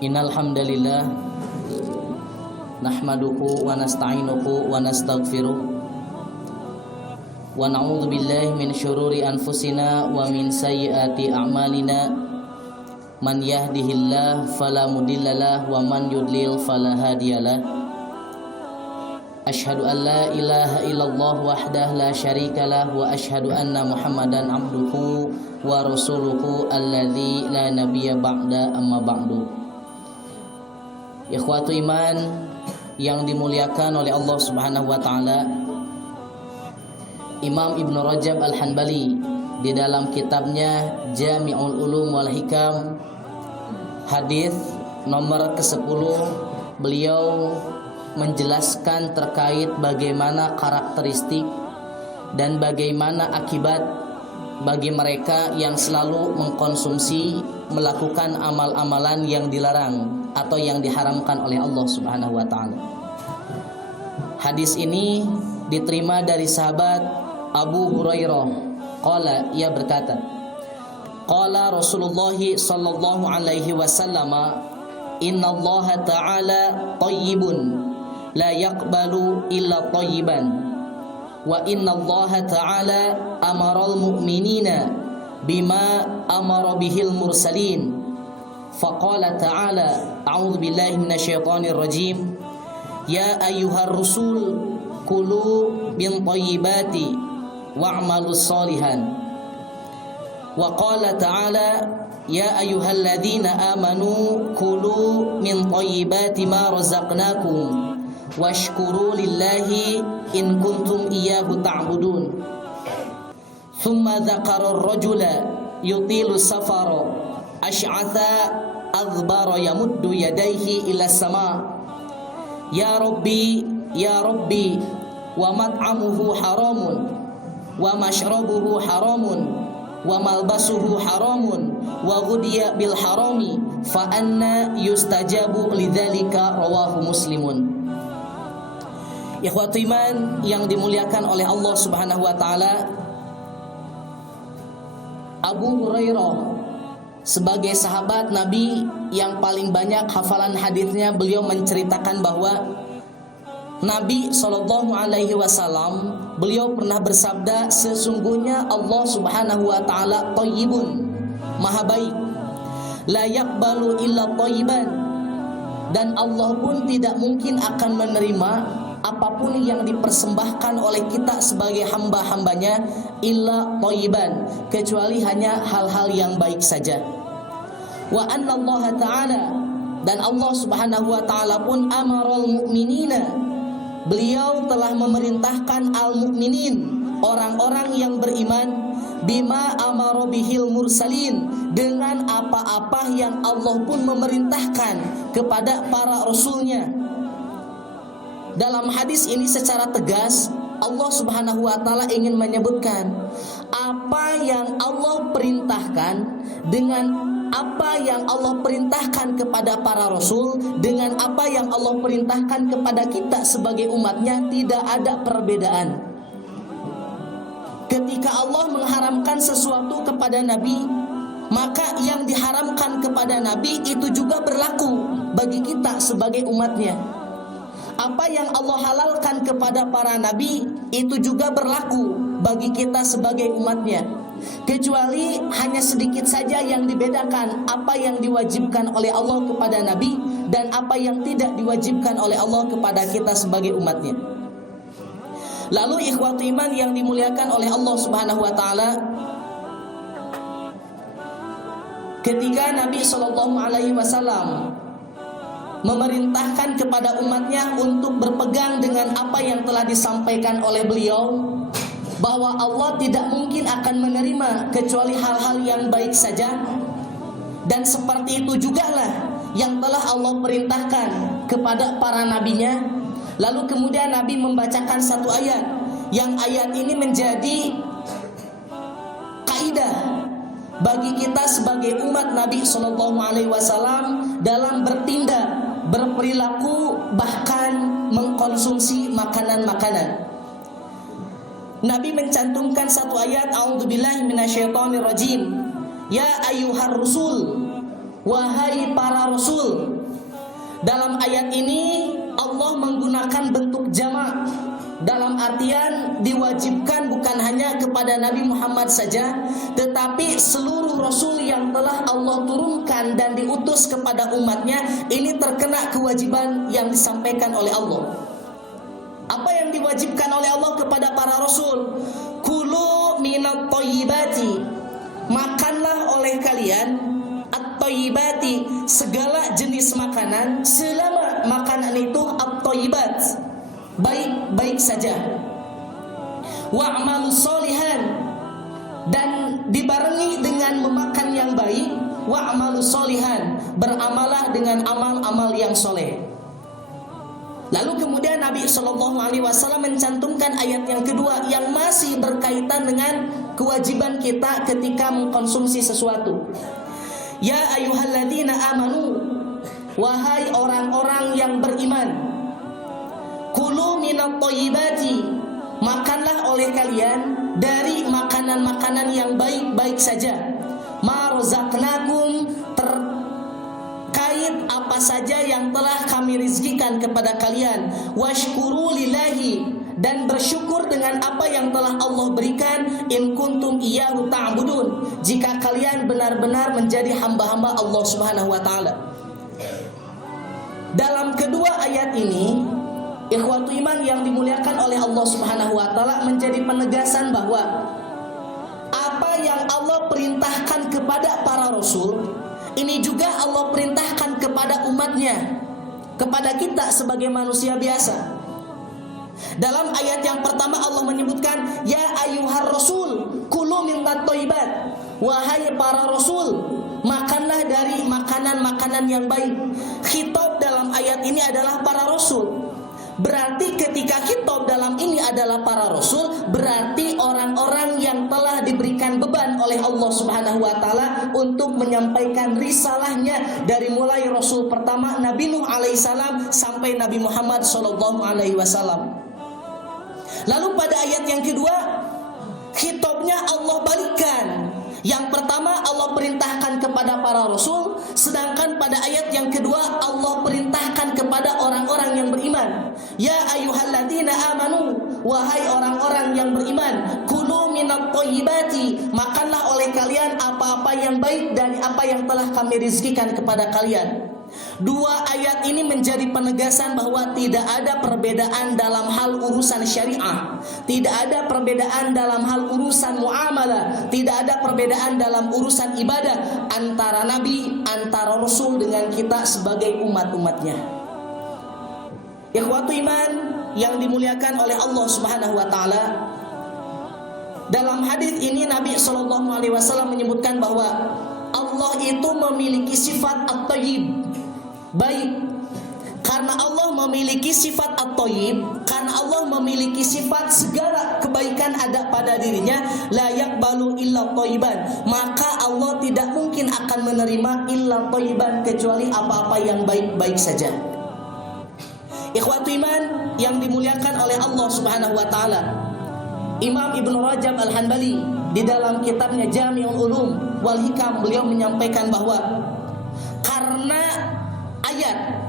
Innal hamdalillah nahmaduhu wa nasta'inuhu wa nastaghfiruh wa na'udzu billahi min syururi anfusina wa min sayyiati a'malina man yahdihillahu fala mudhillalah wa man yudlil fala hadiyalah. Asyhadu an la ilaha illallah wahdahu la syarikalah wa asyhadu anna Muhammadan abduhu wa rasuluhu alladzi la nabiyya ba'da amma ba'du. Ikhwatu iman yang dimuliakan oleh Allah Subhanahu wa taala, Imam Ibn Rajab Al-Hanbali di dalam kitabnya Jami'ul Ulum wal Hikam hadis nomor ke-10, beliau menjelaskan terkait bagaimana karakteristik dan bagaimana akibat bagi mereka yang selalu mengkonsumsi, melakukan amal-amalan yang dilarang atau yang diharamkan oleh Allah Subhanahu wa taala. Hadis ini diterima dari sahabat Abu Hurairah. Qala, ia berkata, qala Rasulullah sallallahu alaihi wasallam, innallaha ta'ala thayyibun la yaqbalu illa thayyiban wa innallaha ta'ala amaral mu'minina bima amara bihil mursalin. Faqala ta'ala, a'udzu billahi minasyaitonir rajim, ya ayyuhar rusul kulu min thayyibati wa'malus sholihan. Wa qala ta'ala, ya ayyuhalladzina amanu kulu min thayyibati ma razaqnakum washkuru lillahi in kuntum iyyahu ta'budun. Thumma dzakara ar-rajula yutilu safara asy'atha adbara yamuddu yadayhi ila sama, ya rabbi wa mat'amuhu haramun wa mashrabuhu haramun wa malbasuhu haramun wa ghudiya bil harami fa anna yustajabu lidzalika, rawahu Muslimun. Ikhwatu iman yang dimuliakan oleh Allah Subhanahu wa taala, Abu Hurairah sebagai sahabat Nabi yang paling banyak hafalan hadisnya, beliau menceritakan bahwa Nabi sallallahu alaihi wasallam beliau pernah bersabda, sesungguhnya Allah Subhanahu wa taala thayyibun, maha baik, la yaqbalu illa thayyiban, dan Allah pun tidak mungkin akan menerima apapun yang dipersembahkan oleh kita sebagai hamba-hambanya illa thayyiban, kecuali hanya hal-hal yang baik saja. Wa anna Allah ta'ala, dan Allah Subhanahu wa ta'ala pun amaral mu'minina, beliau telah memerintahkan al-mu'minin, orang-orang yang beriman, bima amara bihil mursalin, dengan apa-apa yang Allah pun memerintahkan kepada para rasulnya. Dalam hadis ini secara tegas Allah Subhanahu wa taala ingin menyebutkan apa yang Allah perintahkan dengan apa yang Allah perintahkan kepada para rasul, dengan apa yang Allah perintahkan kepada kita sebagai umatnya, tidak ada perbedaan. Ketika Allah mengharamkan sesuatu kepada Nabi, maka yang diharamkan kepada Nabi itu juga berlaku bagi kita sebagai umatnya. Apa yang Allah halalkan kepada para nabi itu juga berlaku bagi kita sebagai umatnya, kecuali hanya sedikit saja yang dibedakan, apa yang diwajibkan oleh Allah kepada nabi dan apa yang tidak diwajibkan oleh Allah kepada kita sebagai umatnya. Lalu ikhwatu iman yang dimuliakan oleh Allah Subhanahu wa taala, ketika Nabi sallallahu alaihi wasallam memerintahkan kepada umatnya untuk berpegang dengan apa yang telah disampaikan oleh beliau, bahwa Allah tidak mungkin akan menerima kecuali hal-hal yang baik saja, dan seperti itu jugalah yang telah Allah perintahkan kepada para nabinya. Lalu kemudian Nabi membacakan satu ayat, yang ayat ini menjadi kaidah bagi kita sebagai umat Nabi SAW dalam bertindak, berperilaku, bahkan mengkonsumsi makanan-makanan. Nabi mencantumkan satu ayat, a'udzubillahi minasyaitonir rajim, ya ayyuhar rusul, wahai para rasul. Dalam ayat ini Allah menggunakan bentuk jamak, dalam artian diwajibkan bukan hanya kepada Nabi Muhammad saja, tetapi seluruh rasul yang telah Allah turunkan dan diutus kepada umatnya, ini terkena kewajiban yang disampaikan oleh Allah. Apa yang diwajibkan oleh Allah kepada para rasul? Kulu minat thayyibati, makanlah oleh kalian at-thayyibati, segala jenis makanan, selama makanan itu at-thayyibat, baik-baik saja. Wa'malu sholihan, dan dibarengi dengan memakan yang baik. Wa'malu sholihan, beramalah dengan amal-amal yang soleh. Lalu kemudian Nabi SAW mencantumkan ayat yang kedua yang masih berkaitan dengan kewajiban kita ketika mengkonsumsi sesuatu. Ya ayyuhalladzina amanu, wahai orang-orang yang beriman, kulu minat thayyibati, makanlah oleh kalian dari makanan-makanan yang baik-baik saja. Ma razaqnakum, terkait apa saja yang telah kami rizkikan kepada kalian. Washkuru lillahi, dan bersyukur dengan apa yang telah Allah berikan. In kuntum iyyahu ta'budun, jika kalian benar-benar menjadi hamba-hamba Allah Subhanahu wa taala. Dalam kedua ayat ini, ikhwatu iman yang dimuliakan oleh Allah Subhanahu wa taala, menjadi penegasan bahwa apa yang Allah perintahkan kepada para rasul, ini juga Allah perintahkan kepada umatnya, kepada kita sebagai manusia biasa. Dalam ayat yang pertama Allah menyebutkan ya ayyuhar rasul kulu minat thayyibat, wahai para rasul, makanlah dari makanan-makanan yang baik. Khitab dalam ayat ini adalah para rasul. Berarti ketika khitab dalam ini adalah para rasul, berarti orang-orang yang telah diberikan beban oleh Allah Subhanahu wa taala untuk menyampaikan risalahnya, dari mulai rasul pertama Nabi Nuh alaihissalam sampai Nabi Muhammad sallallahu alaihi wasallam. Lalu pada ayat yang kedua, khitabnya Allah balikan. Yang pertama Allah perintahkan kepada para rasul, sedangkan pada ayat yang kedua Allah perintahkan kepada orang-orang yang beriman. Ya ayyuhalladzina amanu, wahai orang-orang yang beriman, kulu minat thayyibati, makanlah oleh kalian apa-apa yang baik dari apa yang telah kami rizkikan kepada kalian. Dua ayat ini menjadi penegasan bahwa tidak ada perbedaan dalam hal urusan syariah, tidak ada perbedaan dalam hal urusan muamalah, tidak ada perbedaan dalam urusan ibadah antara nabi, antara rasul dengan kita sebagai umat-umatnya. Ikhwatu iman yang dimuliakan oleh Allah Subhanahu wa taala, dalam hadis ini Nabi SAW menyebutkan bahwa Allah itu memiliki sifat at-thayyib, baik. Karena Allah memiliki sifat at-thayyib, karena Allah memiliki sifat segala kebaikan ada pada dirinya, la yaqbalu illa thayyiban, maka Allah tidak mungkin akan menerima illa thayyiban, kecuali apa-apa yang baik-baik saja. Ikhwatu iman yang dimuliakan oleh Allah Subhanahu wa taala, Imam Ibnu Rajab Al-Hanbali di dalam kitabnya Jami'ul Ulum wal Hikam, beliau menyampaikan bahwa karena ayat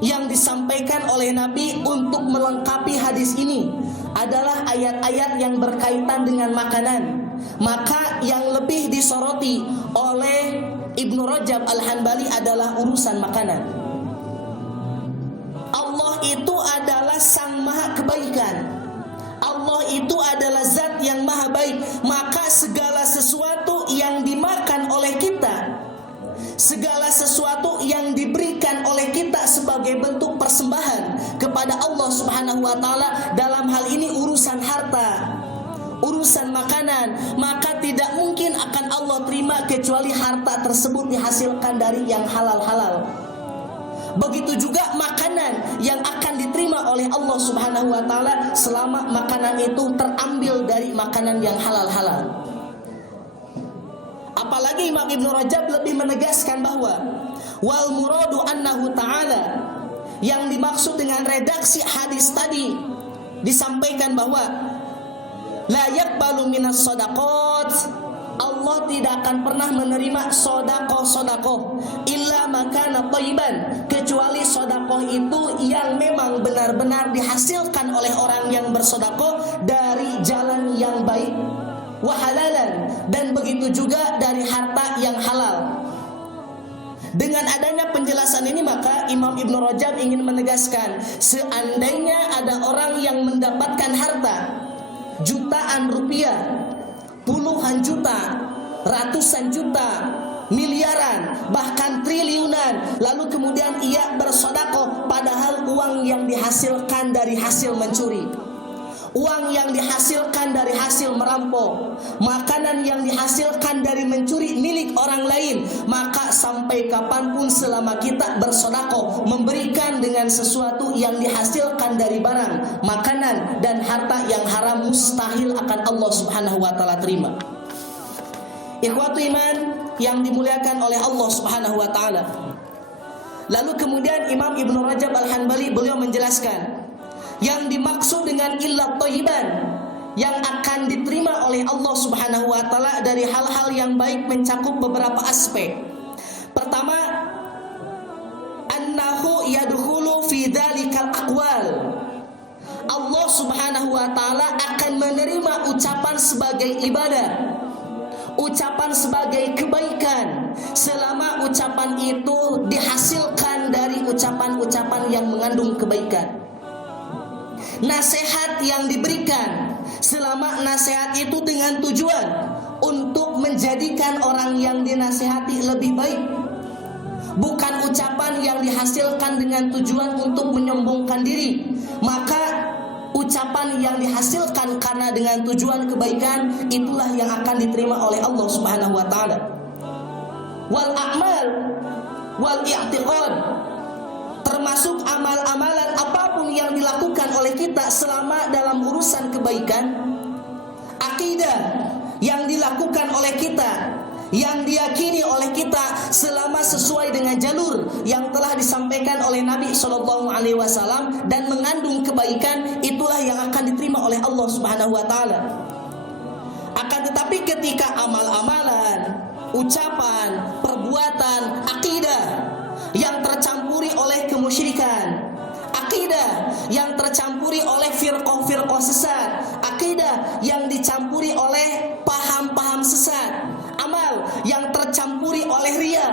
yang disampaikan oleh Nabi untuk melengkapi hadis ini adalah ayat-ayat yang berkaitan dengan makanan, maka yang lebih disoroti oleh Ibnu Rajab Al-Hanbali adalah urusan makanan. Allah itu adalah sang maha kebaikan, Allah itu adalah zat yang maha baik, maka segala sesuatu yang dimakan oleh kita, segala sesuatu yang diberikan oleh kita sebagai bentuk persembahan kepada Allah Subhanahu wa taala, dalam hal ini urusan harta, urusan makanan, maka tidak mungkin akan Allah terima kecuali harta tersebut dihasilkan dari yang halal-halal. Begitu juga makanan yang akan diterima oleh Allah Subhanahu wa taala selama makanan itu terambil dari makanan yang halal-halal. Apalagi Imam Ibnu Rajab lebih menegaskan bahwa wal muradu annahu ta'ala, yang dimaksud dengan redaksi hadis tadi disampaikan bahwa la yaqbalu minas shadaqat Allah tidak akan pernah menerima sodakoh illa makana thayyiban, kecuali sodakoh itu yang memang benar-benar dihasilkan oleh orang yang bersodakoh dari jalan yang baik, wa halalan, dan begitu juga dari harta yang halal. Dengan adanya penjelasan ini maka Imam Ibnu Rajab ingin menegaskan, seandainya ada orang yang mendapatkan harta jutaan rupiah, puluhan juta, ratusan juta, miliaran, bahkan triliunan, lalu kemudian ia bersedekah, padahal uang yang dihasilkan dari hasil mencuri, uang yang dihasilkan dari hasil merampok, makanan yang dihasilkan dari mencuri milik orang lain, maka sampai kapanpun selama kita bersedekah memberikan dengan sesuatu yang dihasilkan dari barang, makanan dan harta yang haram, mustahil akan Allah Subhanahu wa taala terima. Ikhwatu iman yang dimuliakan oleh Allah Subhanahu wa taala. Lalu kemudian Imam Ibnu Rajab Al-Hanbali beliau menjelaskan, yang dimaksud dengan illa thayyiban yang akan diterima oleh Allah Subhanahu wa taala dari hal-hal yang baik mencakup beberapa aspek. Pertama, annahu yadkhulu fi dzalikal aqwal. Allah Subhanahu wa taala akan menerima ucapan sebagai ibadah, ucapan sebagai kebaikan, selama ucapan itu dihasilkan dari ucapan-ucapan yang mengandung kebaikan. Nasihat yang diberikan, selama nasihat itu dengan tujuan untuk menjadikan orang yang dinasihati lebih baik, bukan ucapan yang dihasilkan dengan tujuan untuk menyombongkan diri, maka ucapan yang dihasilkan karena dengan tujuan kebaikan itulah yang akan diterima oleh Allah Subhanahu wa taala. Wal a'mal wal i'tiqad, termasuk amal-amalan apapun yang dilakukan oleh kita selama dalam urusan kebaikan, akidah yang dilakukan oleh kita, yang diyakini oleh kita selama sesuai dengan jalur yang telah disampaikan oleh Nabi SAW dan mengandung kebaikan, itulah yang akan diterima oleh Allah Subhanahu wa taala. Akan tetapi ketika amal-amalan, ucapan, perbuatan, akidah yang tercampuri oleh kemusyrikan, akidah yang tercampuri oleh firqah-firqah sesat, akidah yang dicampuri oleh paham-paham sesat, amal yang tercampuri oleh riya,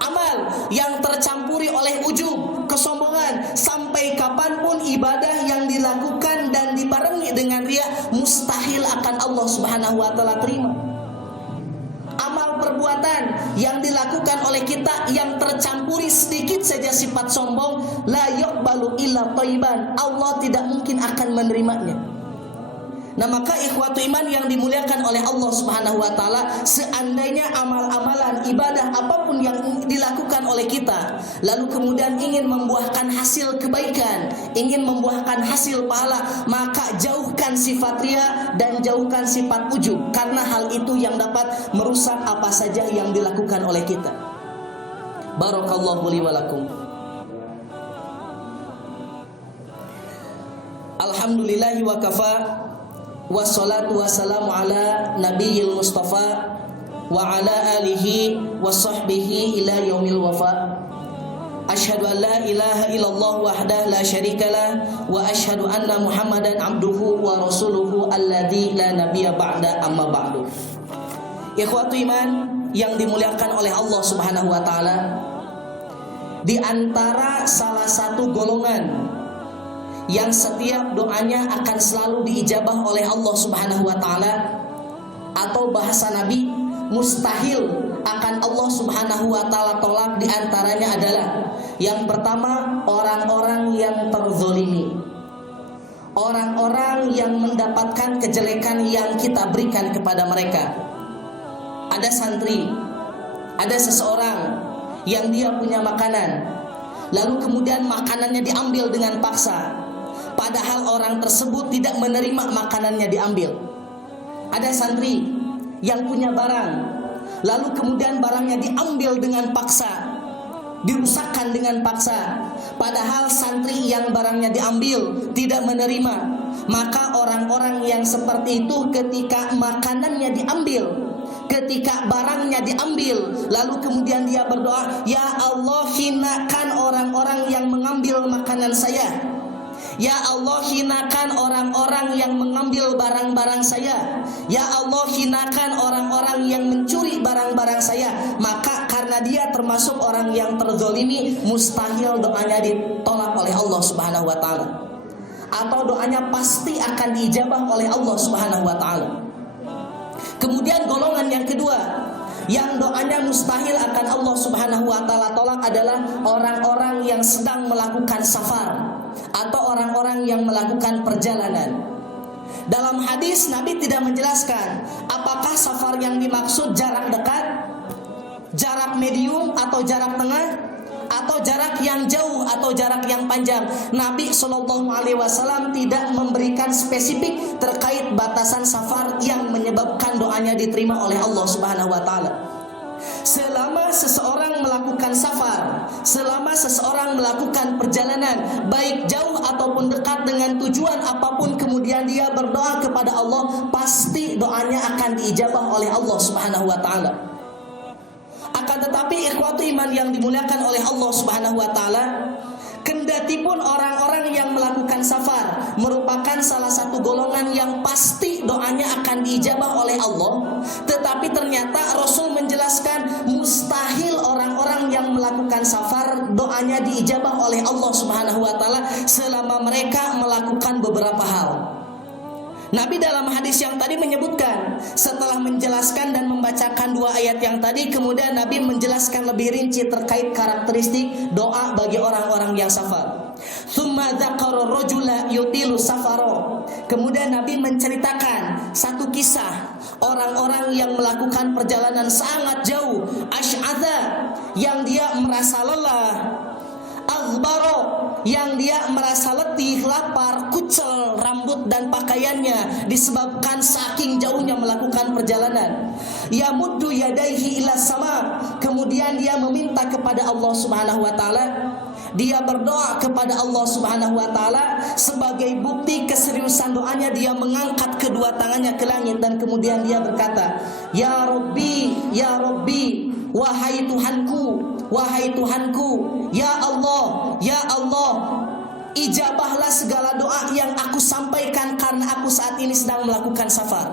amal yang tercampuri oleh ujub, kesombongan, sampai kapanpun ibadah yang dilakukan dan dibarengi dengan riya, mustahil akan Allah Subhanahu wa taala terima. Amal perbuatan yang dilakukan oleh kita yang tercampuri sedikit saja sifat sombong, la yuqbalu illa thayyiban, Allah tidak mungkin akan menerimanya. Nah maka ikhwatu iman yang dimuliakan oleh Allah Subhanahu wa taala, seandainya amal-amalan ibadah apapun yang dilakukan oleh kita lalu kemudian ingin membuahkan hasil kebaikan, ingin membuahkan hasil pahala, maka jauhkan sifat riya dan jauhkan sifat ujub, karena hal itu yang dapat merusak apa saja yang dilakukan oleh kita. Barakallahu li wa lakum. Alhamdulillahi wa kafa, wassalatu wassalamu ala nabiyil mustafa wa ala alihi wa sahbihi ila yaumil wafa. Asyhadu an la ilaha illallah wahdahu la syarikalah wa asyhadu anna Muhammadan abduhu wa rasuluhu alladzi la nabiyya ba'da, amma ba'du. Ikhwatu iman yang dimuliakan oleh Allah Subhanahu wa taala, di antara salah satu golongan yang setiap doanya akan selalu diijabah oleh Allah Subhanahu wa taala, atau bahasa Nabi mustahil akan Allah Subhanahu wa taala tolak, di antaranya adalah yang pertama, orang-orang yang terzolimi, orang-orang yang mendapatkan kejelekan yang kita berikan kepada mereka. Ada santri, ada seseorang yang dia punya makanan, lalu kemudian makanannya diambil dengan paksa, padahal orang tersebut tidak menerima makanannya diambil. Ada santri yang punya barang, lalu kemudian barangnya diambil dengan paksa, dirusakkan dengan paksa, padahal santri yang barangnya diambil tidak menerima. Maka orang-orang yang seperti itu ketika makanannya diambil, ketika barangnya diambil, lalu kemudian dia berdoa, ya Allah, hinakan orang-orang yang mengambil makanan saya. Ya Allah, hinakan orang-orang yang mengambil barang-barang saya. Ya Allah, hinakan orang-orang yang mencuri barang-barang saya. Maka karena dia termasuk orang yang terzolimi, mustahil doanya ditolak oleh Allah Subhanahu wa ta'ala, atau doanya pasti akan diijabah oleh Allah Subhanahu wa ta'ala. Kemudian golongan yang kedua yang doanya mustahil akan Allah Subhanahu wa ta'ala tolak adalah orang-orang yang sedang melakukan safar atau orang-orang yang melakukan perjalanan. Dalam hadis Nabi tidak menjelaskan apakah safar yang dimaksud jarak dekat, jarak medium atau jarak tengah, atau jarak yang jauh atau jarak yang panjang. Nabi SAW tidak memberikan spesifik terkait batasan safar yang menyebabkan doanya diterima oleh Allah Subhanahu wa ta'ala. Selama seseorang melakukan safar, selama seseorang melakukan perjalanan, baik jauh ataupun dekat dengan tujuan apapun, kemudian dia berdoa kepada Allah, pasti doanya akan diijabah oleh Allah Subhanahu wa ta'ala. Akan tetapi ikhwatu iman yang dimuliakan oleh Allah Subhanahu wa ta'ala, kendati pun orang-orang yang melakukan safar merupakan salah satu golongan yang pasti doanya akan diijabah oleh Allah, tetapi ternyata Rasul menjelaskan mustahil orang-orang yang melakukan safar doanya diijabah oleh Allah Subhanahu wa ta'ala selama mereka melakukan beberapa hal. Nabi dalam hadis yang tadi menyebutkan, setelah menjelaskan dan membacakan dua ayat yang tadi, kemudian Nabi menjelaskan lebih rinci terkait karakteristik doa bagi orang-orang yang safar. Tsumma dzakara rajula yutilu safaro. Kemudian Nabi menceritakan satu kisah orang-orang yang melakukan perjalanan sangat jauh, asy'adza, yang dia merasa lelah, aghbaro, yang dia merasa letih, lapar, kucel rambut dan pakaiannya disebabkan saking jauhnya melakukan perjalanan. Yamuddu yadaihi ila sama, kemudian dia meminta kepada Allah Subhanahu wa ta'ala, dia berdoa kepada Allah Subhanahu wa ta'ala. Sebagai bukti keseriusan doanya, dia mengangkat kedua tangannya ke langit dan kemudian dia berkata, ya Rabbi, ya Rabbi, wahai Tuhanku, wahai Tuhanku, ya Allah, ya Allah, ijabahlah segala doa yang aku sampaikan karena aku saat ini sedang melakukan safar.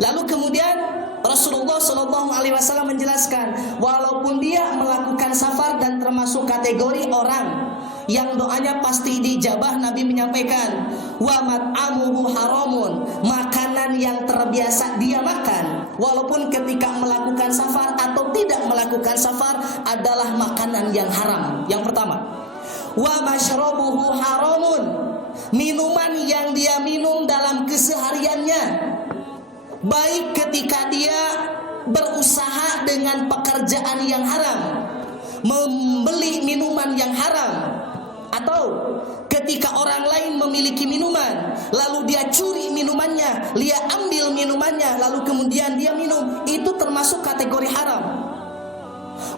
Lalu kemudian Rasulullah SAW menjelaskan, walaupun dia melakukan safar dan termasuk kategori orang yang doanya pasti dijabah, Nabi menyampaikan, wa mat'amuhu haramun, makanan yang terbiasa dia makan walaupun ketika melakukan safar atau tidak melakukan safar adalah makanan yang haram. Yang pertama, wa mashrabuhu haramun, minuman yang dia minum dalam kesehariannya, baik ketika dia berusaha dengan pekerjaan yang haram, membeli minuman yang haram, atau ketika orang lain memiliki minuman lalu dia curi minumannya, dia ambil minumannya lalu kemudian dia minum, itu termasuk kategori haram.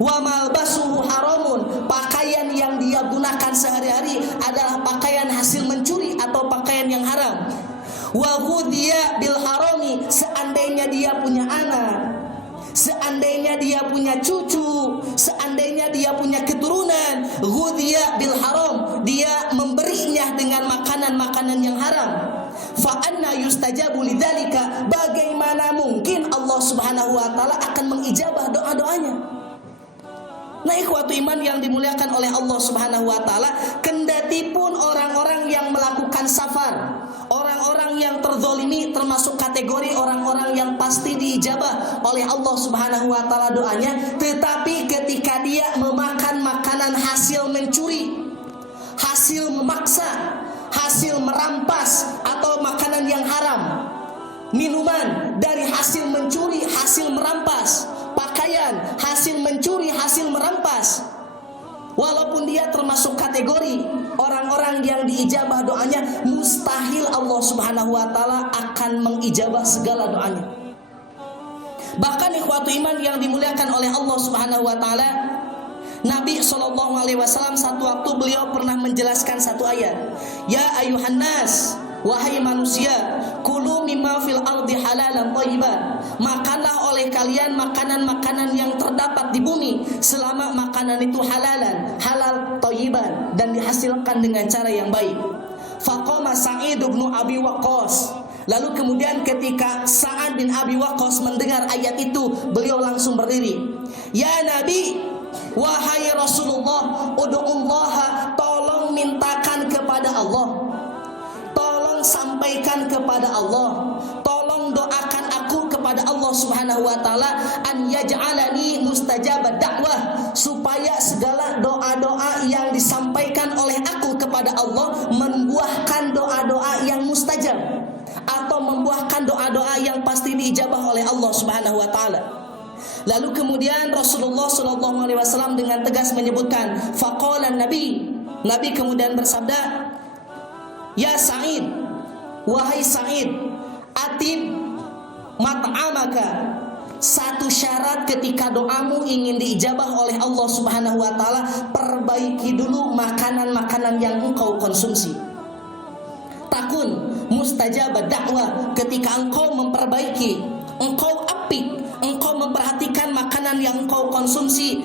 Wa malbasuhu haramun, pakaian yang dia gunakan sehari-hari adalah pakaian hasil mencuri atau pakaian yang haram. Wa ghudhiya bil harami, seandainya dia punya anak, seandainya dia punya cucu, seandainya dia punya keturunan, ghudhiya bil haram, dia memberinya dengan makanan-makanan yang haram. Fa anna yustajabu lidzalika, bagaimana mungkin Allah Subhanahu wa ta'ala akan mengijabah doa-doanya? Nah, ikhwatu iman yang dimuliakan oleh Allah Subhanahu wa ta'ala, kendati pun orang-orang yang melakukan safar, orang-orang yang terzolimi termasuk kategori orang-orang yang pasti diijabah oleh Allah Subhanahu wa ta'ala doanya, tetapi ketika dia memakan makanan hasil mencuri, hasil memaksa, hasil merampas, atau makanan yang haram, minuman dari hasil mencuri, hasil merampas, pakaian hasil mencuri, hasil merampas, walaupun dia termasuk kategori orang-orang yang diijabah doanya, mustahil Allah Subhanahu wa ta'ala akan mengijabah segala doanya. Bahkan ikhwatu iman yang dimuliakan oleh Allah Subhanahu wa ta'ala, Nabi SAW satu waktu beliau pernah menjelaskan satu ayat, ya ayuhan nas, wahai manusia, kulu mimma fil ardi halalan thayyiban. Makanlah oleh kalian makanan-makanan yang terdapat di bumi selama makanan itu halalan, halal thayyiban, dan dihasilkan dengan cara yang baik. Faqama Sa'id bin Abi Waqqas. Lalu kemudian ketika Sa'ad bin Abi Waqqas mendengar ayat itu, beliau langsung berdiri. Ya Nabi, wahai Rasulullah, ud'ullaha, tolong mintakan kepada Allah, tolong sampaikan kepada Allah, tolong doakan aku kepada Allah Subhanahu wa taala, an yaj'alani mustajabad dakwah, supaya segala doa-doa yang disampaikan oleh aku kepada Allah membuahkan doa-doa yang mustajab, atau membuahkan doa-doa yang pasti diijabah oleh Allah Subhanahu wa taala. Lalu kemudian Rasulullah sallallahu alaihi wasallam dengan tegas menyebutkan, faqala Nabi kemudian bersabda, ya Sa'id, wahai Sa'id, atib mat'amaka. Satu syarat ketika doamu ingin diijabah oleh Allah Subhanahu wa taala, perbaiki dulu makanan-makanan yang engkau konsumsi. Takun mustajab dakwah, ketika engkau memperbaiki, engkau apik, engkau memperhatikan makanan yang engkau konsumsi,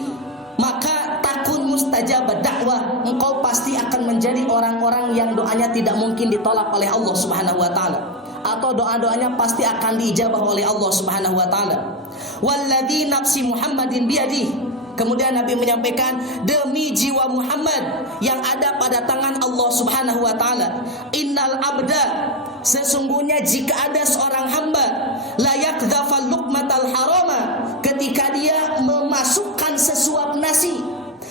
maka takun mustajab dakwah, engkau pasti akan menjadi orang-orang yang doanya tidak mungkin ditolak oleh Allah Subhanahu wa taala, atau doa-doanya pasti akan diijabah oleh Allah Subhanahu wa taala. Walladzi nafsi Muhammadin biyadihi. Kemudian Nabi menyampaikan, demi jiwa Muhammad yang ada pada tangan Allah Subhanahu wa taala, innal abda, sesungguhnya jika ada seorang hamba, la yakdzafal luqmatal harama, ketika dia memasukkan sesuap nasi,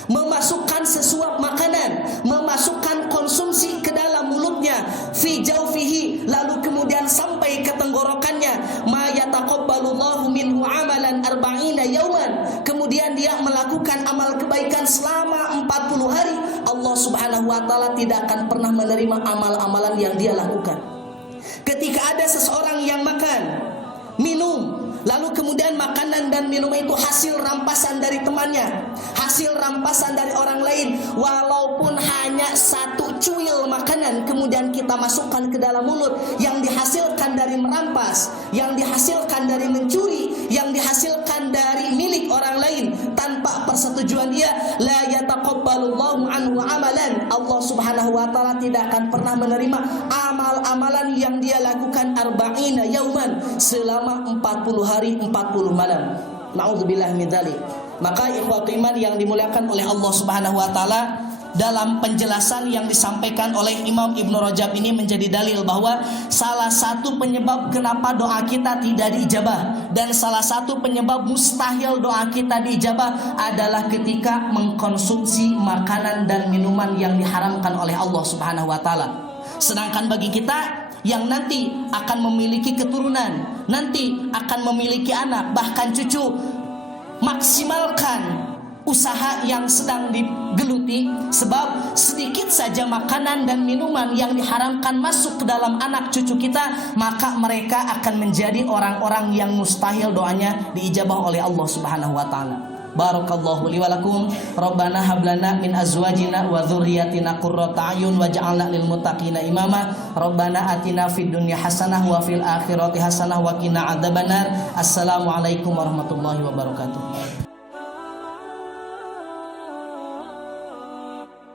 memasukkan sesuap makanan, memasukkan konsumsi ke dalam mulutnya, fi jawfihi, lalu kemudian sampai ke tenggorokannya, ma yataqabbalullahu minhu amalan arba'ina yauman, kemudian dia melakukan amal kebaikan selama 40 hari, Allah Subhanahu wa taala tidak akan pernah menerima amal-amalan yang dia lakukan. Ketika ada seseorang yang makan, minum, lalu kemudian makanan dan minum itu hasil rampasan dari temannya, hasil rampasan dari orang lain, walaupun hanya satu cuil makanan kemudian kita masukkan ke dalam mulut, yang dihasilkan dari merampas, yang dihasilkan dari mencuri, yang dihasilkan dari milik orang lain tanpa persetujuan dia, la yataqabbalullahu anhu amalan, Allah Subhanahu wa taala tidak akan pernah menerima amal-amalan yang dia lakukan arba'ina yauman, selama 40 hari 40 malam. Na'udzubillah min dzalik. Maka ikhwatul iman yang dimuliakan oleh Allah Subhanahu wa taala, dalam penjelasan yang disampaikan oleh Imam Ibnu Rajab ini menjadi dalil bahwa salah satu penyebab kenapa doa kita tidak diijabah, dan salah satu penyebab mustahil doa kita diijabah adalah ketika mengkonsumsi makanan dan minuman yang diharamkan oleh Allah Subhanahu wa taala. Sedangkan bagi kita yang nanti akan memiliki keturunan, nanti akan memiliki anak, bahkan cucu, maksimalkan usaha yang sedang digeluti, sebab sedikit saja makanan dan minuman yang diharamkan masuk ke dalam anak cucu kita, maka mereka akan menjadi orang-orang yang mustahil doanya diijabah oleh Allah Subhanahu wa taala. Barakallahu li wa lakum. Rabbana hab lana min azwajina wa dzurriyyatina qurrata a'yun waj'alna lil muttaqina imama. Rabbana atina fid dunya hasanah wa fil akhirati hasanah wa qina adzabannar. Assalamualaikum warahmatullahi wabarakatuh.